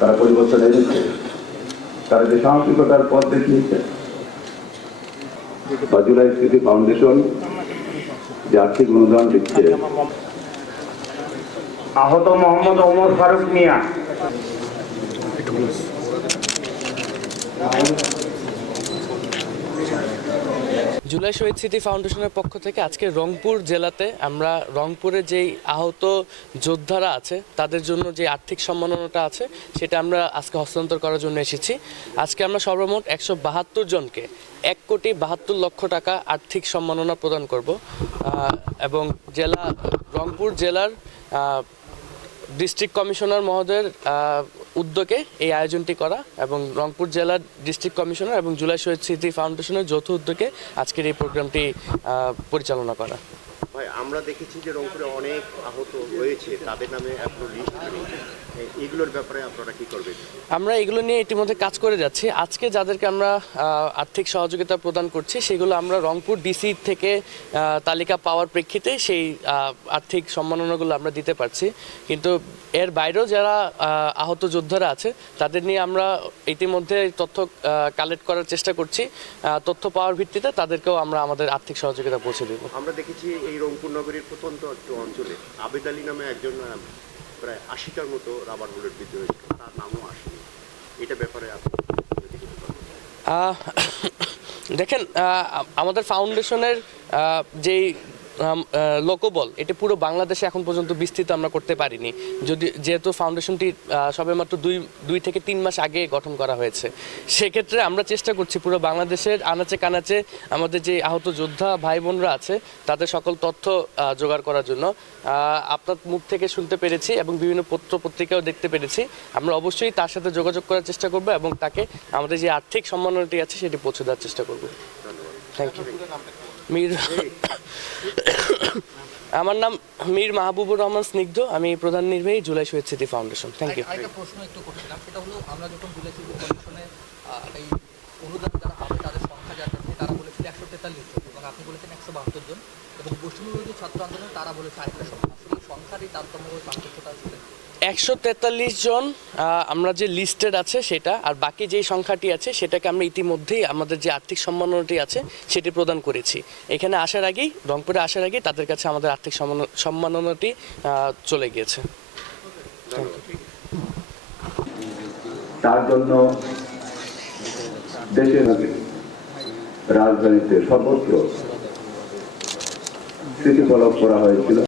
তারা পরিবর্তন এনেছে। তারা যে সাহসিকতার পথ দেখিয়েছে। বা স্মৃতি ফাউন্ডেশন যে আর্থিক অনুদান দিচ্ছে। আহত মোহাম্মদ ওমর ফারুক মিয়া। জুলাই শহীদ স্মৃতি ফাউন্ডেশনের পক্ষ থেকে আজকে রংপুর জেলাতে আমরা রংপুরে যেই আহত যোদ্ধারা আছে, তাদের জন্য যে আর্থিক সম্মাননাটা আছে, সেটা আমরা আজকে হস্তান্তর করার জন্য এসেছি। আজকে আমরা সর্বমোট একশো বাহাত্তর জনকে এক কোটি বাহাত্তর লক্ষ টাকা আর্থিক সম্মাননা প্রদান করব। এবং জেলা, রংপুর জেলার ডিস্ট্রিক্ট কমিশনার মহোদয়ের উদ্যোগে এই আয়োজনটি করা এবং রংপুর জেলার ডিস্ট্রিক্ট কমিশনার এবং জুলাই শহীদ স্মৃতি ফাউন্ডেশনের যৌথ উদ্যোগে আজকের এই প্রোগ্রামটি পরিচালনা করা। আমরা দেখেছি যে রংপুরে অনেক আহত রয়েছে তাদের নামে এখনও লিস্ট নেই। এগুলোর ব্যাপারে আপনারা কি করবেন? আমরা এগুলো নিয়ে ইতিমধ্যে কাজ করে যাচ্ছি। আজকে যাদেরকে আমরা আর্থিক সহযোগিতা প্রদান করছি সেগুলো আমরা রংপুর ডিসি থেকে তালিকা পাওয়ার প্রেক্ষিতে সেই আর্থিক সম্মাননাগুলো আমরা দিতে পারছি। কিন্তু এর বাইরেও যারা আহত যোদ্ধারা আছে তাদের নিয়ে আমরা ইতিমধ্যে তথ্য কালেক্ট করার চেষ্টা করছি। তথ্য পাওয়ার ভিত্তিতে তাদেরকেও আমরা আমাদের আর্থিক সহযোগিতা পৌঁছে দেবো। আমরা দেখেছি এই রংপুর প্রত্যন্ত একটু অঞ্চলে। আবেদ আলী নামে একজন প্রায় আশিটার মতো রাবার বুলেট বিদ্ধ হয়েছিল। তার নামও আসেনি। এটা ব্যাপারে দেখেন আমাদের ফাউন্ডেশনের যেই লোকবল এটি পুরো বাংলাদেশে এখন পর্যন্ত বিস্তৃত আমরা করতে পারিনি। যদি, যেহেতু ফাউন্ডেশনটি সবেমাত্র দুই দুই থেকে তিন মাস আগে গঠন করা হয়েছে। সেক্ষেত্রে আমরা চেষ্টা করছি পুরো বাংলাদেশের আনাচে কানাচে আমাদের যে আহত যোদ্ধা ভাই বোনরা আছে, তাদের সকল তথ্য জোগাড় করার জন্য। আপনার মুখ থেকে শুনতে পেরেছি এবং বিভিন্ন পত্র পত্রিকাও দেখতে পেরেছি। আমরা অবশ্যই তার সাথে যোগাযোগ করার চেষ্টা করব এবং তাকে আমাদের যে আর্থিক সম্মাননাটি আছে, সেটি পৌঁছে দেওয়ার চেষ্টা করব। থ্যাংক ইউ মীর আমার নাম মীর মাহবুবুর রহমান স্নিগ্ধ। আমি প্রধান নির্বাহী জুলাই স্মৃতি ফাউন্ডেশন। থ্যাংক ইউ আরেকটা প্রশ্ন একটু করছিলাম সেটা হলো আমরা যখন যে কমিশনে আহ, এই অনুদান যারা পাবে তাদের সংখ্যা যারা তারা বলেছিল একশো তেতাল্লিশ জন। এবং আপনি বলেছেন একশো বাহাত্তর জন। এবং পশ্চিমবঙ্গ ছাত্র আন্দোলন তারা বলেছে আরেকটা সংখ্যা। সংখ্যার এই তারতম্য পার্থক্যটা একশো তেতাল্লিশ জন আমরা যে লিস্টেড আছে সেটা, আর বাকি যেই সংখ্যাটি আছে সেটাকে আমরা ইতিমধ্যেই আমাদের যে আর্থিক সম্মাননাটি আছে সেটি প্রদান করেছি। এখানে আসার আগেই, রংপুরে আসার আগেই তাদের কাছে আমাদের আর্থিক সম্মান- সম্মাননাটি চলে গিয়েছে। তার জন্য দেশের রাজধানীতে সর্বত্র স্মৃতিফলক করা হয়েছিল।